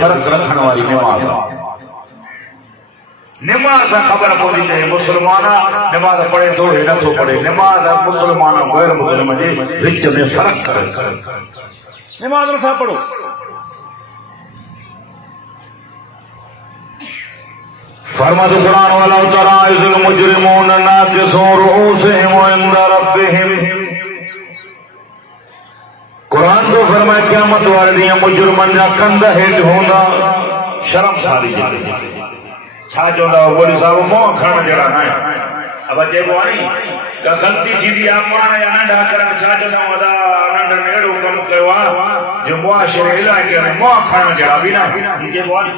फर्क रखने वाली नमाज नमाज खबर पवंदी है मुसलमान नमाज पढ़े तो न तो पढ़े नमाज मुसलमान गैर मुस्लिम जे विच में फर्क करे नमाज न सा पढ़ो फरमात कुरान वाला तराइजुल मुजरिमून नाकिसू रुऊसिहिम इंदा रब्बिहिम कुरान तो फरमाए क़यामत वाले ॾींहुं मुजरिमनि जा कंध हेठि हूंदा शर्मसारी छा चवंदा वॾी साहब मोह खणण जहिड़ा न आहिनि अब चइबो आहे का ग़लती थींदी आहे पाण या नंढा करण छा चवंदा अदा नंढनि अहिड़ो कमु कयो आहे जो मुआशिरे इलाइक़े में मोह खणण जहिड़ा बि न चइबो आहे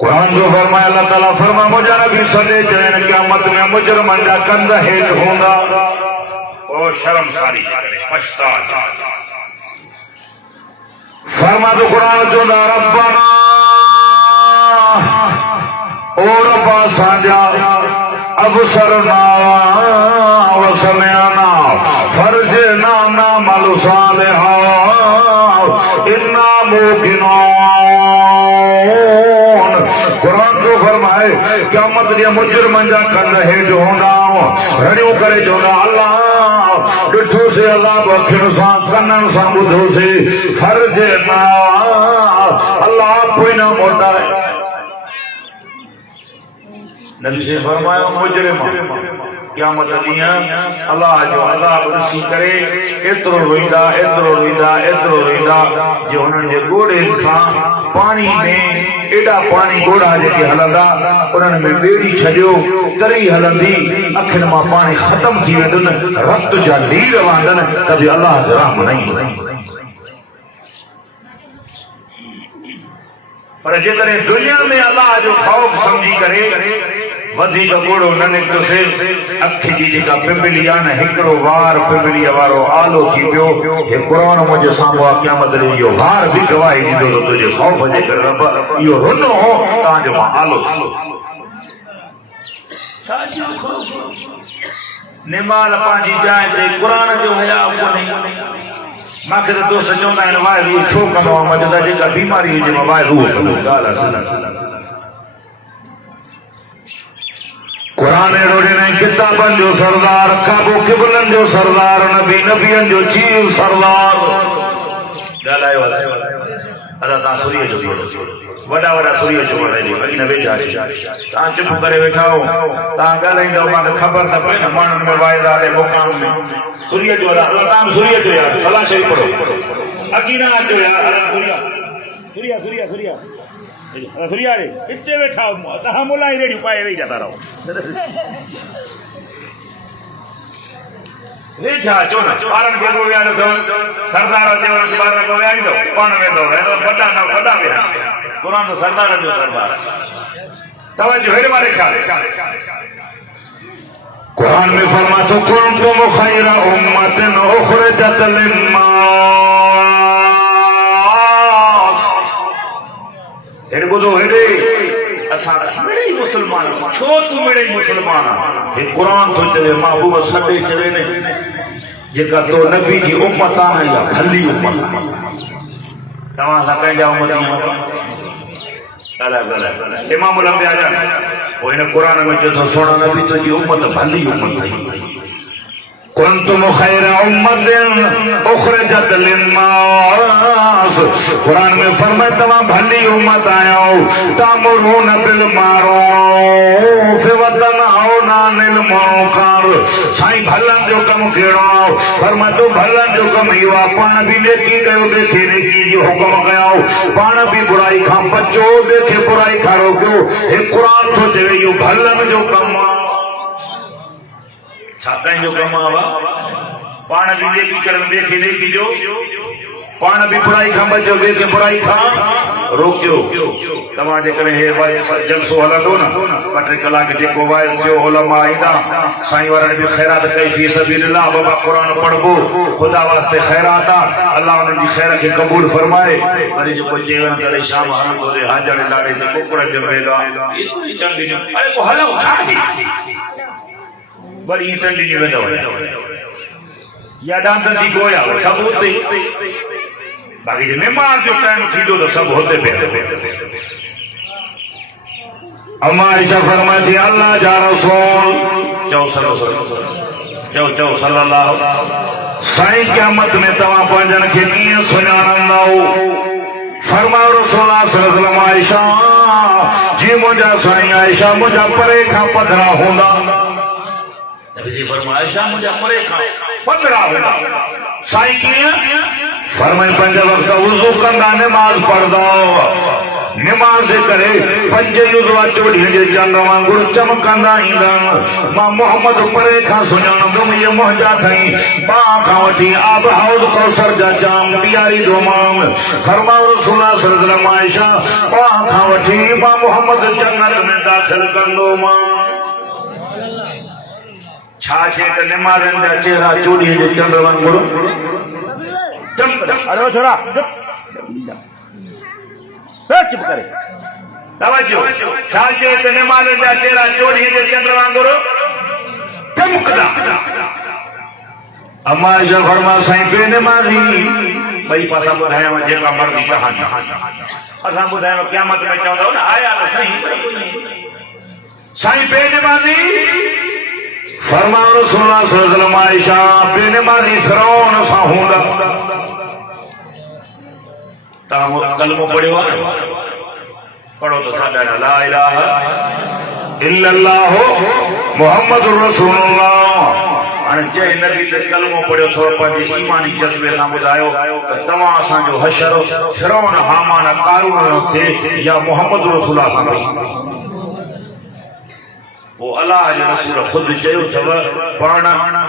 कुरान जो फरमाया अल्लाह ताला फरमा मुझा नबी सॾे चवनि क़यामत में मुजरिमनि जा कंध हेठि हूंदा ओ शर्मसारी करे पछता फरमा तो कुरान चवंदा रब्बना ओ रब्बा असांजा अबसरना व समिअना फरजना नअमल सालिहा इन्ना मूक़िनून कुरान जो फरमाए क़यामत ॾींहुं मुजरिमनि जा कंध हेठि हूंदा रड़ियूं करे चवंदा अल्लाह ॾिठोसीं अज़ाब अखियुनि सां कननि सां ॿुधोसीं फर्ज ना अल्लाह कोई न मोटाए नबी से फरमायो मुजरिम क़यामत ॾींहुं अल्लाह जो अज़ाब ॾिसी करे एतिरो रोईंदा जो हुननि जे ॻोड़े खां पाणी में एॾा पाणी ॻोड़ा जेके हलंदा उन्हनि में ॿेड़ी छॾियो तरी हलंदी अखियुनि मां पाणी ख़तम थी वेंदुनि रत जा लीर वांदनि त बि अल्लाह जो रहम न ईंदो पर जेकॾहिं दुनिया में अल्लाह जो ख़ौफ़ सम्झी करे वधीक ॻोड़ो न निकितोसीं अखि जी जेका पिंपली आहे न हिकिड़ो वार पिंपलीअ वारो आलो थी पियो हे क़ुरान मुंहिंजे साम्हूं आहे क़यामत ॾींहुं इहो वार बि गवाही ॾींदो त तुंहिंजे ख़ौफ़ जे करे रब इहो रुनो हो तव्हांजो मां आलो थी निमाल पंहिंजी जाइ ते क़ुरान जो हया कोन्हे मूंखे त दोस्त चवंदा आहिनि वाइदो छो कंदो आहे मां चवंदा जेका बीमारी हुजे मां वाइदो कंदो ॻाल्हि आहे कुरान अहिड़ो ॾिनई किताबनि जो सरदार काबो क़िबलनि जो सरदार नबी नबियनि जो चीफ सरदार ॻाल्हायो अदा तव्हां सूर्य जो वॾा सूर्य जो वॾी न वेठा तव्हां चुप करे वेठा हो तव्हां ॻाल्हाईंदव मूंखे ख़बर त पए न माण्हुनि में वाइदा मुक़ाम में सूर्य जो अदा तव्हां सूर्य जो यार सलाह शरीफ़ पढ़ो अकीनात जो यार सूर्य सूर्या रे इते वेठा तव्हां मुलाई रेडियो पाए वेही जाता रहो वेठा चो न ॿारनि खे को विहारियो अथव सरदार चयो ॿार खे विहारींदो पाण वेंदो वॾा वेहा क़ुरान तो सरदार जो सरदार तवज्जो हेॾे वारे ख्याल कुरान में फरमातो कुंतुम खैरा उम्मतिन उखरिजत लिन्नास हेॾे ॿुधो हेॾे असां मिड़ई मुसलमान छो तूं मिड़ई मुसलमान हे क़ुरान थो चवे महबूब सॾे चवे न जेका तो नबी जी उम्मत आहे या भली उम्मत तव्हां सां कंहिंजा उम्मत इमामुल अंबिया जा पोइ हिन क़ुरान में चए थो सोना नबी तुंहिंजी उम्मत भली उम्मत अथई कुंतुम खैरा उम्मतिन उखरिजत लिन्नास कुरान में फरमाए तव्हां भली उम्मत आहियो तामुरून बिल मारूफ व तनहौना अनिल मुनकर साईं भलन जो कमु कहिड़ो फरमाए तो भलन जो कमु इहो आहे पाण बि नेकी कयो ॿिए नेकी जो हुकुम कयो पाण बि बुराई खां बचो ॿिए बुराई खां रोकियो हे क़ुरान थो चवे इहो भलन जो कमु आहे छा पंहिंजो कमु आहे पाण बि नेकी करणु ॿिए खे नेकी जो पाण बि बुराई खां बचो ॿिए खे बुराई खां रोकियो तव्हां जेकॾहिं हे जलसो हलंदो न ॿ टे कलाक जेको वाइस थियो उलमा ईंदा साईं वारनि बि ख़ैरात कई फी सबीलिल्लाह बाबा क़ुरान पढ़बो ख़ुदा वास्ते ख़ैरात आहे अल्लाह उन्हनि जी ख़ैर खे क़बूल फरमाए वरी जेको चवनि करे शाम हलंदो हुजे हाजर लाड़े ते कुकड़ जो मेला एतिरी चंगी अरे को हलो छा वरी ईअं टंडी वेंदो या डांदनि जी गोया सबूत बाक़ी जो निमाज़ जो टाइम थींदो त सभु होते पिया अम्मा आयशा फरमाए थी अल्लाह जा रसूल चओ सल्लल्लाहु साईं क़यामत में तव्हां पंहिंजनि खे कीअं सुञाणंदव फरमायो रसूल सल्लल्लाहु आयशा जी मुंहिंजा साईं आयशा मुंहिंजा परे खां पधरा हूंदा नबी जी फरमाया आयशा मुंहिंजा परे खां पधरा हूंदा साईं कीअं फरमाए पंज वक्त वुज़ू कंदा नमाज़ पढ़दा निमाज़ करे पंज युज़वा चोॾीअ जे चंड वांगुरु चमकंदा ईंदा मां मोहम्मद परे खां सुञाणंदुमि इहे मुंहिंजा अथई बाह खां वठी आब हौज़ कौसर जा जाम पीआरींदोमांव फरमायो रसूल सल्लल्लाहु अलैहि आयशा बाह खां वठी मां मोहम्मद जन्नत में दाख़िल कंदोमांव छा चए त निमाज़नि जा चेहरा चोॾीअ जे चंड वांगुरु अरे वो छोड़ा चुप करे तवज्जो छा चए त निमाज़नि जा चेहरा चोॾीअ जे चंड वांगुरु चमकदा अम्मा आयशा फरमा साईं बेनमाज़ी ॿई पासा ॿुधायांव जेका मर्ज़ी कहानी असां ॿुधायांव क़यामत में चवंदव न आया त सही साईं बेनमाज़ी फरमायो रसूल सल्लल्लाहु अलैहि वसल्लम आयशा बेनमाज़ी फ़िरौन सां हूंदा तव्हां कलमो पढ़ियो आहे पढ़ो त साडा ला इलाहा इल्लल्लाह मुहम्मदुर रसूलुल्लाह हाणे चए नबी त कलमो पढ़ियो थोरो पंहिंजे ईमानी जज़्बे सां ॿुधायो त तव्हां असांजो हशर फ़िरौन हामान कारून थिए या मुहम्मद रसूलुल्लाह सां थिए वो अल्लाह जे रसूल खुद चयो अथव पाण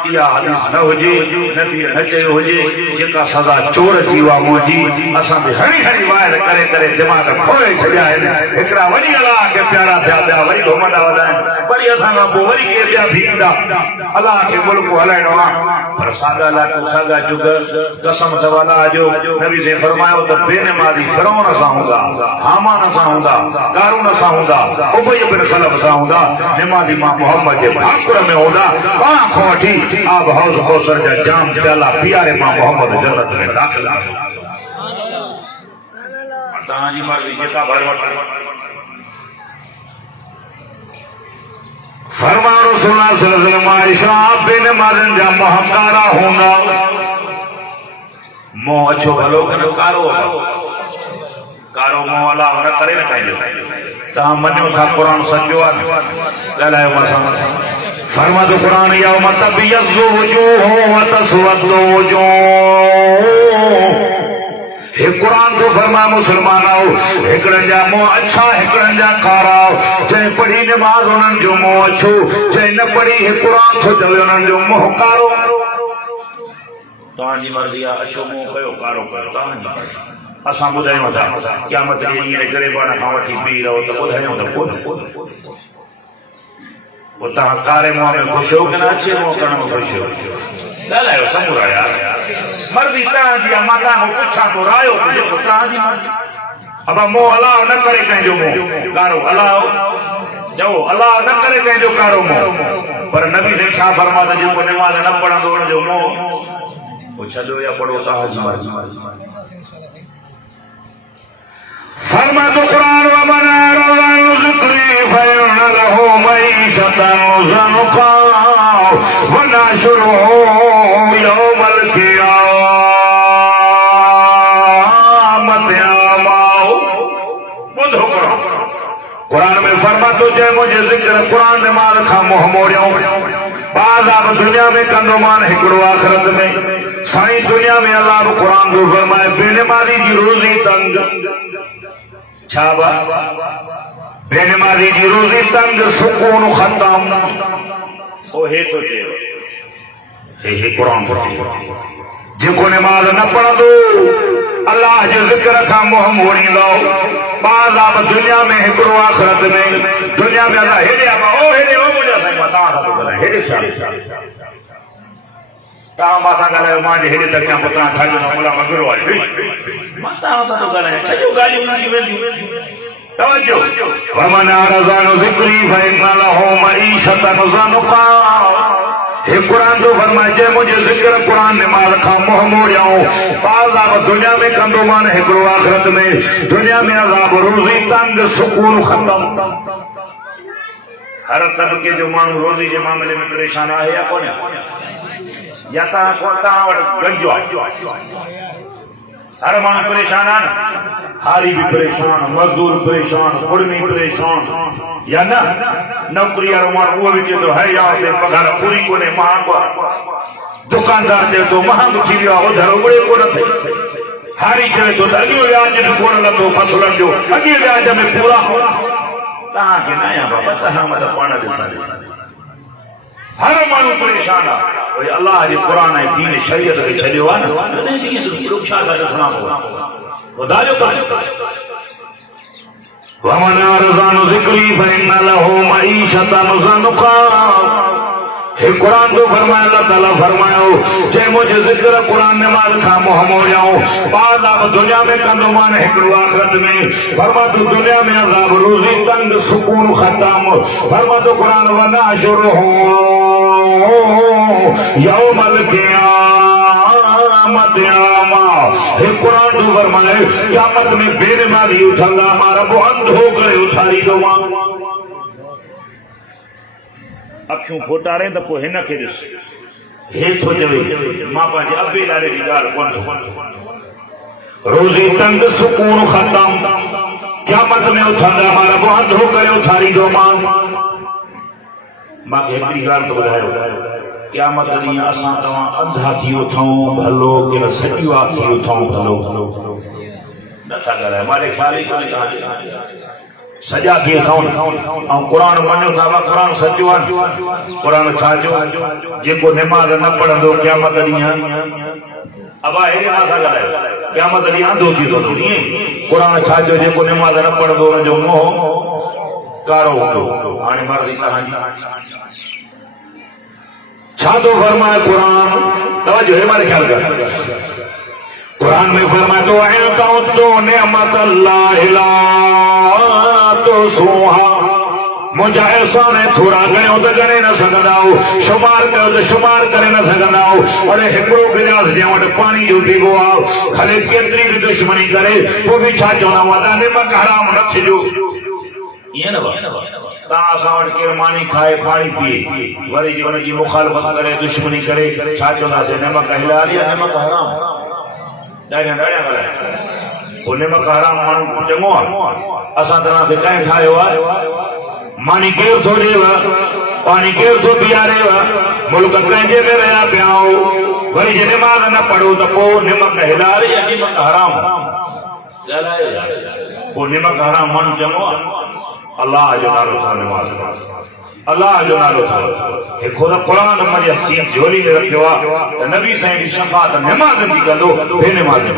इहा हदीस न हुजे नबी न चयो हुजे जेका सज़ा चोर जी हुआ मुंहिंजी असां बि हणी वाइर करे दिमाग़ खोए छॾिया आहिनि हिकिड़ा वरी अल्लाह खे प्यारा थिया वरी घुमंदा वञनि वरी असां खां पोइ वरी के ॿिया बि ईंदा अल्लाह खे मुल्क हलाइणो आहे पर साॻा लाटू साॻा चुग कसम अथव अल्लाह जो नबी से फरमायो त बेनमाज़ी फ़िरौन सां हूंदा हामान सां हूंदा कारून सां हूंदा उबय बिन खलफ सां हूंदा निमाज़ी मां मोहम्मद जे भाकुर में हूंदा पाण खां वठी आब हौज़ कौसर जा जाम प्याला पीआरे मां मोहम्मद जन्नत में दाख़िल तव्हांजी मर्ज़ी जेका भर वठो फरमायो रसूल सल्लल्लाहु अलैहि वसल्लम आयशा बेनमाज़नि जा मुहम्मदारा हूंदा मोह अछो भलो कि न कारो मुंह अलाह न करे न कंहिंजो तव्हां मञो था क़ुर सचो आहे ॻाल्हायो मां सां फरमातो क़ुर यौम तबयज़्ज़ु वजूह व तस्वद्दु वजूह हे क़ुर तो फरमा मुसलमानो हिकिड़नि जा मुंह अच्छा हिकिड़नि जा कारा जंहिं पढ़ी नमाज़ उन्हनि जो मुंह अछो जंहिं न पढ़ी हे क़ुर थो चवे उन्हनि जो मुंह कारो तव्हांजी मर्ज़ी आहे अछो मुंह कयो कारो कयो तव्हांजी मर्ज़ी असां ॿुधायूं था क़यामत जे ॾींहुं ग़रीबण खां वठी बीह रहो त ॿुधायूं त पोइ तव्हां कारे मुंहं में ख़ुशि हो कि न अछे मुंहं करण में ख़ुशि हो ॻाल्हायो समूरा यार मर्ज़ी तव्हांजी आहे मां तव्हांखां पुछां थो रायो जेको तव्हांजी मर्ज़ी अब मुंहुं अलाह न करे कंहिंजो मुंहुं कारो अलाह चओ अलाह न करे कंहिंजो कारो मुंहुं पर नबी साईं छा फरमा त जेको नमाज़ न पढ़ंदो हुनजो मुंहुं पोइ छॾो या पढ़ो तव्हांजी मर्ज़ी फरमातो कुरान व मन अरज़ ज़िक्री फयन लहु मईशतन ज़नक़ा व नशरुहु यौमल क़ियामत अमाओ ॿुधो कुरान में फरमातो जंहिं मुंहिंजे ज़िक्र कुरान नमाज़ खां मुंहुं मोड़ियो बाज़ाब दुनिया में कंदो मान हिकिड़ो आख़िरत में साईं दुनिया में अल्लाह कुरान जो फरमाए बेनमाज़ी जी रोज़ी तंग छा बेनमाज़ी जी रोज़ी तंग सुकून ख़त्म ओ हे तो चयो हे कुरान जेको नमाज़ न पढ़ंदो अल्लाह जे ज़िक्र खां मुंहुं मोड़ींदो बाज़ाब दुनिया में हिकिड़ो आख़िरत में दुनिया में अल्लाह हेॾे आबा ओ हेॾे ओ मुंहिंजा साईं मां तव्हां सां थो ॻाल्हायां हेॾे छा तव्हां मां सां ॻाल्हायो मां जे हेॾे त कयां पोइ तव्हां छा जो मुला मगरो आहे मां तव्हां सां थो ॻाल्हायां छॾियो ॻाल्हियूं वेंदियूं तवज्जो वमन अरज़ ज़िक्री फइन लहु मईशतन ज़नक़ा हे कुरान तो फरमाए जे मुझे जिक्र कुरान नमाज खां मुंह मोड़ियाऊं अज़ाब दुनिया में कंदो मान हिकिड़ो आखिरत में दुनिया में अज़ाब रोज़ी तंग सुकून खत्म हर तबके जो माण्हू रोज़ी जे मामले में परेशान आहे या कोन या तव्हां वटि गंजो आहे हर माण्हू परेशान आहे न हारी भी परेशान मजदूर परेशान कुड़मी परेशान या न नौकरी वारो माण्हू उहो बि चए थो है या पघार पूरी कोन्हे महांगो आहे दुकानदार चए थो महांगो थी वियो आहे उधर उगड़े कोन थिए हारी चए थो त अॻियो व्याज कोन लथो फसलनि जो अॻे व्याज में पूरा तव्हांखे न आहियां बाबा तव्हां मतिलबु पाण ॾिसां हर माण्हू परेशान आहे भई अलाह जे क़ुरान ऐं दीन शरीयत खे छॾियो आहे न छा था ॾिसणा वधारियो वमन अरज़ान ज़िक्री फ़इन्न लहू मईशतन ज़नक़ा हे कुरान तो फरमाए अल्लाह ताला फरमायो जे मुझे जिक्र कुरान नमाज खां मुंह मोड़ियाऊं अज़ाब दुनिया में कंदो मान हिकिड़ो आखिरत में फरमा तो दुनिया में अज़ाब रोज़ी तंग सुकून खत्म फरमा तो कुरान वनाशुरुहु यौमल क़ियामत यामा हे कुरान तो फरमाए क़यामत में बेनमाज़ी उठंदा मां रब अंधो करे उथारी दो मां अखियूं फोटारे त पोइ हिन खे ॾिस हे थो चवे मां पंहिंजे अबे ॾाॾे जी ॻाल्हि कोन थो रोज़ी तंग सुकून ख़तम क़यामत में उथंदा मां रब अंधो करे उथारींदो मूंखे हिकिड़ी ॻाल्हि थो ॿुधायो क़यामत ॾींहुं असां तव्हां अंधा थी उथूं भलो के सॼा थी उथूं भलो नथा ॻाल्हायो मारे ख़्याल ई कोन्हे तव्हांखे सजा थी अथऊं ऐं क़ुरान मञो था क़ुरान सचो आहे क़ुरान छा जो जेको निमाज़ न पढ़ंदो क़यामत ॾींहुं अबा हेॾे मां था ॻाल्हायो क़यामत ॾींहुं अंधो थी थो ईअं क़ुरान छा जो जेको निमाज़ न पढ़ंदो हुनजो मोह कारो हूंदो हाणे मर्दी तव्हांजी छा थो फरमाए क़ुरान तवजो हे मारे ख़्याल कर कुरान में फरमाए तो नेमत अल्लाह तो सुहा मुझा एहसान थोड़ा कयो त गणे न सघंदा शुमार कयो त शुमार करे न सघंदा अरे हिकिड़ो गिलास जे वटि पाणी जो पीबो आहे खले केतिरी बि दुश्मनी करे पोइ बि छा चवंदा हुआ निमक हराम न थिजो ईअं न तव्हां असां वटि केरु मानी खाए पाणी पीए वरी हुनजी मुखालफ़त करे दुश्मनी करे छा चवंदासीं निमक हिलाल या निमक हराम ॾाढा ॻाल्हाए पोइ निमक हराम माण्हू चङो आहे असां तव्हांखे कंहिं ठाहियो आहे मानी केरु थो ॾेव पाणी केरु थो पीआरेव मुल्क कंहिंजे में रहिया पिया वरी जे निमाज़ न पढ़ो त पोइ निमक हिलाल या निमक हराम ॻाल्हायो पोइ निमक हराम माण्हू चङो आहे अलाह जो नालो था निमाज़ अल्लाह जो नालो खुद कुरान मरी सीन झोली में रखियो आहे त नबी साईं जी शफ़ाअत निमाज़ जी कंदो बेनिमाज़ न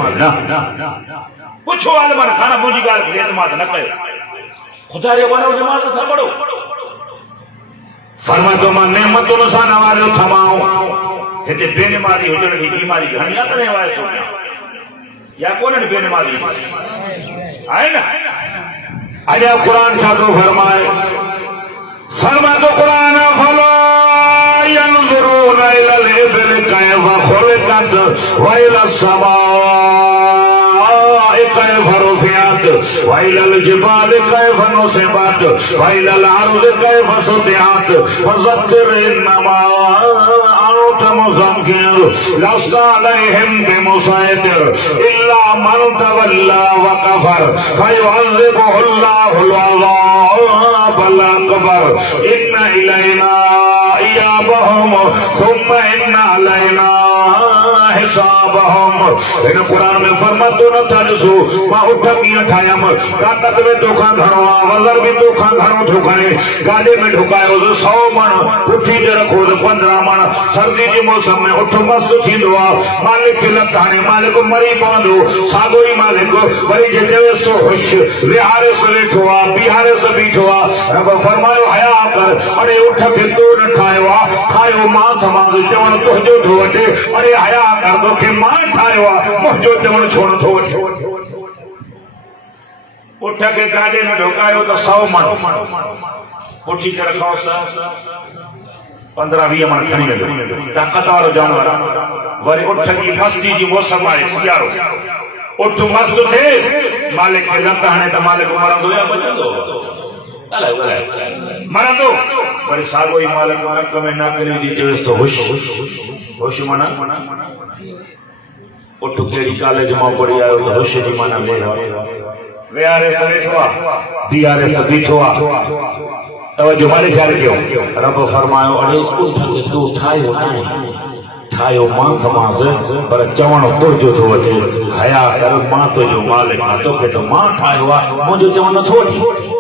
पुछो आलमन खाना मुंहिंजी ॻाल्हि खे एतमाद न कयो ख़ुदा जो वञो निमाज़ सां पढ़ो फरमातो मां नेमतुनि सां नवाज़ियो थमाऊं हिते बेनिमाज़ी हुजण जी बीमारी घणी आहे तॾहिं वाए थो या कोन्हनि बेनिमाज़ी आहे न अॼा क़ुरान छा थो फरमाए फरमातो क़ुरान फला यंज़ुरून इलल इबिल कैफ़ ख़ुलिक़त व इलस समाइ कैफ़ रुफ़िअत व इलल जिबाल कैफ़ नुसिबत व इलल अर्ज़ि कैफ़ सुतिअत फज़क्किर इन्नमा अंत मुज़क्किर लस्ता अलैहिम बिमुसैतिर इल्ला मन तवल्ला व कफ़र फयुअज़्ज़िबुहुल्लाहुल अज़ाबल अकबर इन्ना इलैना इयाबहुम सुम्मा इन्ना अलैना हिसाबहुम इन कुरान में फरमातो न था ॾिसो मां उठ कीअं ठाहियम ताकत में तोखां घणो आहे वज़र बि तोखां घणो थो खणे गाॾे में ढुकायो 100 मण पुठी ते रखो 15 मण सर्दी जे मौसम में उठ मस्त थींदो आहे मालिक खे लत हाणे मालिक मरी पवंदो साॻो ई मालिक वरी जे देवेस तो ख़ुश विहारिस वेठो आहे बिहारिस बीठो आहे रब फरमायो हया कर अरे उठ खे तो न ठाहियो आहे ठाहियो मां थमां चवण तुंहिंजो थो वठे अरे हया कर तोखे मां ठाहियो आहे मुंहिंजो चवण छो नथो वठे उठ खे गाॾे में ढुकायो त 100 मण पुठी ते रखोसि 15-20 मन खणी वेंदो ताक़त वारो जानवर वरी उठ की मस्ती जी मौसम आहे सियारो उठ मस्त थे मालिक खे लत हाणे त मालिक मरंदो या बचंदो मरंदो वरी साॻो ई मालिक नक में नाक विझी चयोसि तो होश होश माना उठ कहिड़ी कॉलेज मां पढ़ी आयो त होश जी माना वेआरएस वेठो आहे बीआरएस बीठो आहे तवज्जो मारे ख्याल कयो रब फरमायो अड़े उठ के तू ठायो न ठायो मां थमास पर चवण तुरजो थो वठे हया कर मां तुंहिंजो मालिक आहे तोखे त मां ठाहियो आहे मुंहिंजो चवण नथो वठी